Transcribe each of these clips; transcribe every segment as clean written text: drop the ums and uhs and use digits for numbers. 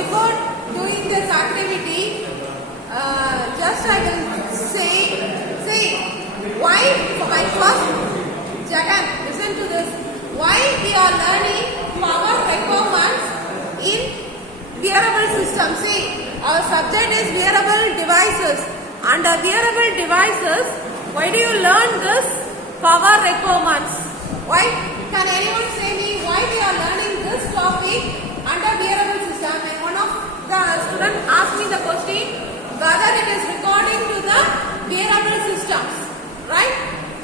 before doing this activity, just I will say why for my first, Jagan, listen to this. Why we are learning power requirements in wearable systems. See, our subject is wearable devices. Under wearable devices, why do you learn this power requirements? Why? Can anyone say me why we are learning this topic under wearable system? And one of the students asked me the question whether it is recording to the wearable systems, right?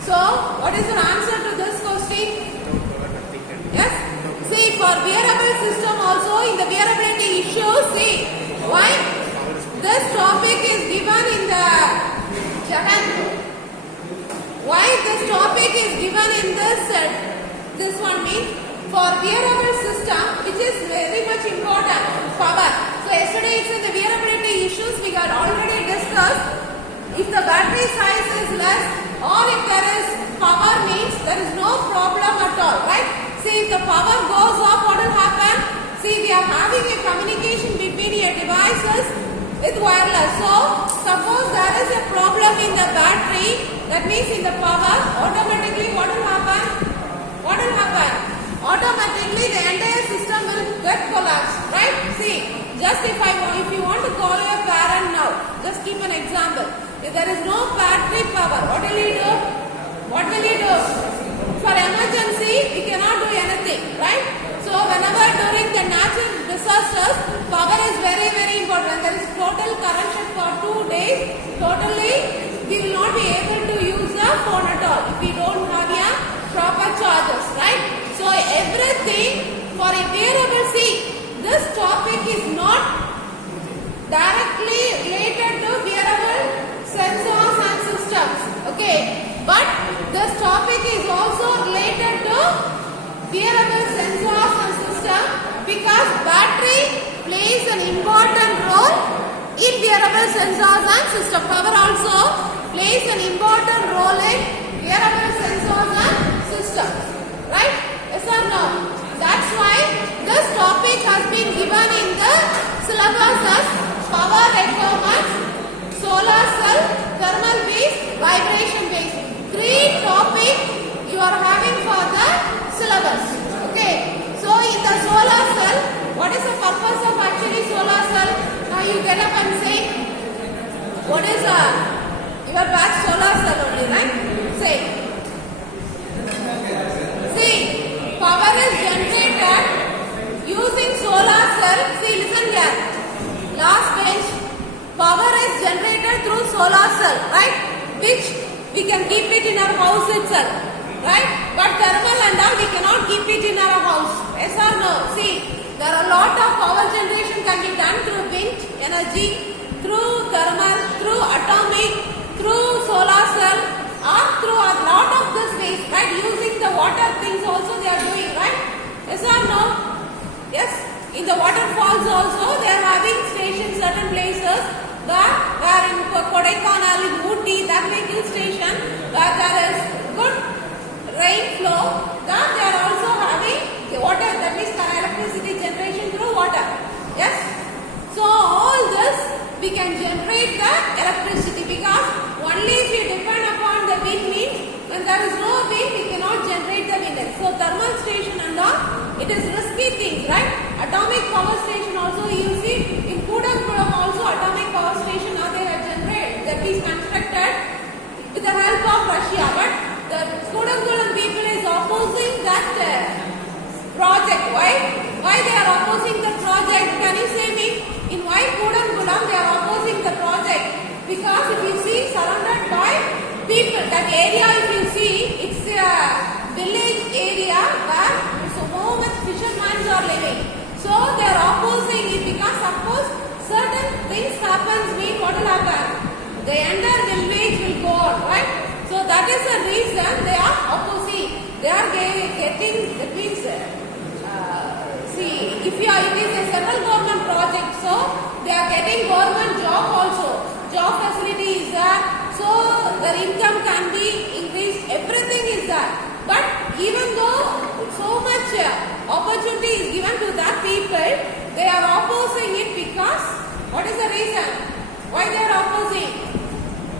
So, what is your answer to this question? Yes? See, for wearable system also in the wearability issues, see, why this topic is given in the Japan. Why this topic is given in this one means for wearable system, which is very much important, power. So yesterday it's in the wearability issues we got already discussed. If the battery size is less or if there is power means there is no problem at all, right? See, if the power goes up, what will happen? See, we are having a communication between your devices with wireless. So, suppose there is a problem in the battery, that means in the power, automatically what will happen? What will happen? Automatically the entire system will get collapsed, right? See, just if you want to call your parent now, just keep an example. If there is no battery power, what will you do? What will you do? For emergency, we cannot do anything, right? So, whenever during the natural disasters, power is very, very important. When there is total current for 2 days, totally, we will not be able to use the phone at all if we don't have a proper charges, right? So, everything for a wearable, see, this topic is not directly related to wearable sensors and systems, okay? But this topic is also related to wearable sensors and systems because battery plays an important role in wearable sensors and system. Power also plays an important role in wearable sensors and systems, right? Yes or no? That's why this topic has been given in the syllabus as power requirements, solar cell, thermal base, vibration base. 3 topics you are having for the syllabus. Okay. So in the solar cell, what is the purpose of actually solar cell? Now you get up and say, what is your batch solar cell only, right? Say. See, power is generated using solar cell. See, listen here. Last page. Power is generated through solar cell, right? Which we can keep it in our house itself, right? But thermal and all we cannot keep it in our house. Yes or no? See, there are a lot of power generation can be done through wind energy, through thermal, through atomic, through solar cell, or through a lot of this ways, right? Using the water things also they are doing, right? Yes or no? Yes. In the waterfalls also they are having stations certain places where in Kodaikanal, in Ooty, that way hill station where there is good rain flow, that they are also having the water, that means electricity generation through water. Yes? So all this we can generate the electricity because only if you depend upon the wind means when there is no wind we cannot generate the wind. So thermal station and all, it is risky things, right? Atomic power station also you see in Kudankulam also atomic power station now they have generated that is constructed with the help of Russia, but the Kudankulam people is opposing that project. Why they are opposing the project? Can you say me? In why Kudankulam they are opposing the project? Because if you see surrounded by people, that area if you see it's a village area where so much fishermen are living. So they are opposing it because suppose certain things happens mean what will happen? The entire village will go on, right? So that is the reason they are opposing. They are getting, that means, see, if it is a central government project, so they are getting government job also. Job facility is there, so their income can be increased, everything is there. But even though so much opportunity is given to that people, They are opposing it because, what is the reason? Why they are opposing?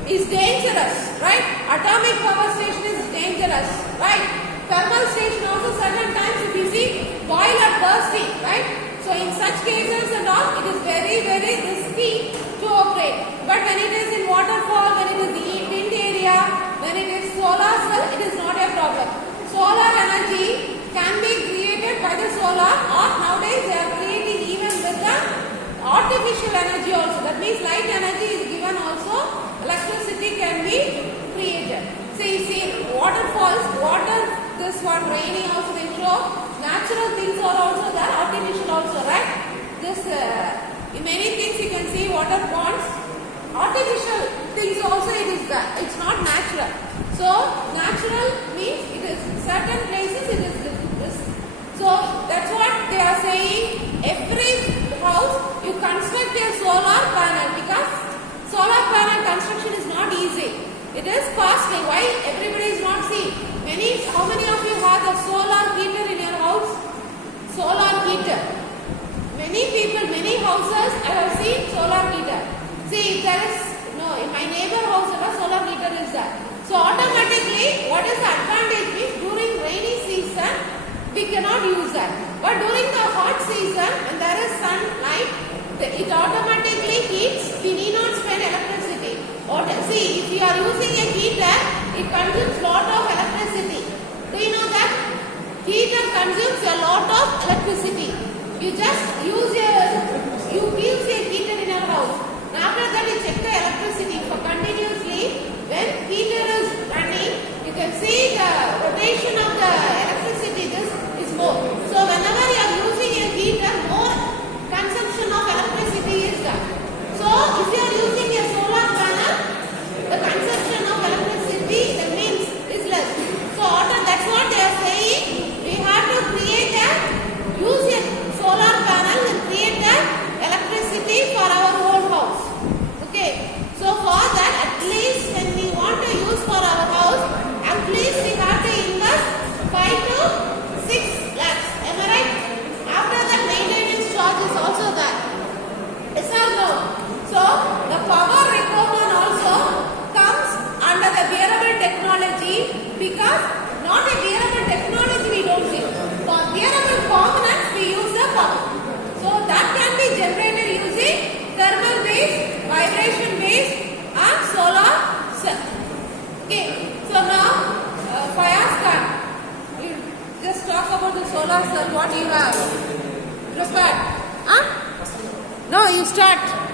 It's dangerous, right? Atomic power station is dangerous, right? Thermal station also certain times if you see boiler bursting, right? So in such cases and all, it is very, very risky to operate. But when it is in waterfall, when it is the wind area, when it is solar cell, it is not a problem. Solar energy can be created by the solar, or nowadays they are creating even with the artificial energy also. That means light energy is given also, electricity can be created. See waterfalls, water, this one raining also they show, natural things are also there, artificial also, right? This, in many things you can see water ponds, artificial things also it is there, it's not natural. So, natural means it is, certain places it is this. So, that's what they are saying, every house you construct a solar panel, because solar panel construction is not easy. It is costly. Why? Everybody is not seeing. How many of you have a solar heater in your house? Solar heater. Many people, many houses, I have seen solar heater. See, there is, no, in my neighbor house, a solar heater is there. So automatically, what is the advantage means during rainy season, we cannot use that. But during the hot season, when there is sunlight, it automatically heats, we need not spend electricity. See, if you are using a heater, it consumes lot of electricity. Do you know that? Heater consumes a lot of electricity. You just use you a heater in your house. After that, you check the electricity for continuously. When heater is running, you can see the rotation of the electricity. This is more. So whenever you are using a heater, more consumption of electricity is there. So if you are using a solar panel, the consumption of electricity, that means is less. So that's what they are saying. We have to use a solar panel and create the electricity for our own house. Okay. So for that, at least when we want to use for our house, at least we have to invest 5 to 6 lakhs. Am I right? After that, maintenance charge is also there. Yes or no? So the power requirement also comes under the wearable technology, because not a wearable technology we don't see. For wearable components we use the power. So that can be generated using thermal based, vibration based and solar cell. Okay. So now Fayaz Khan, you just talk about the solar cell. What do you have? Prepared? Huh? No, you start.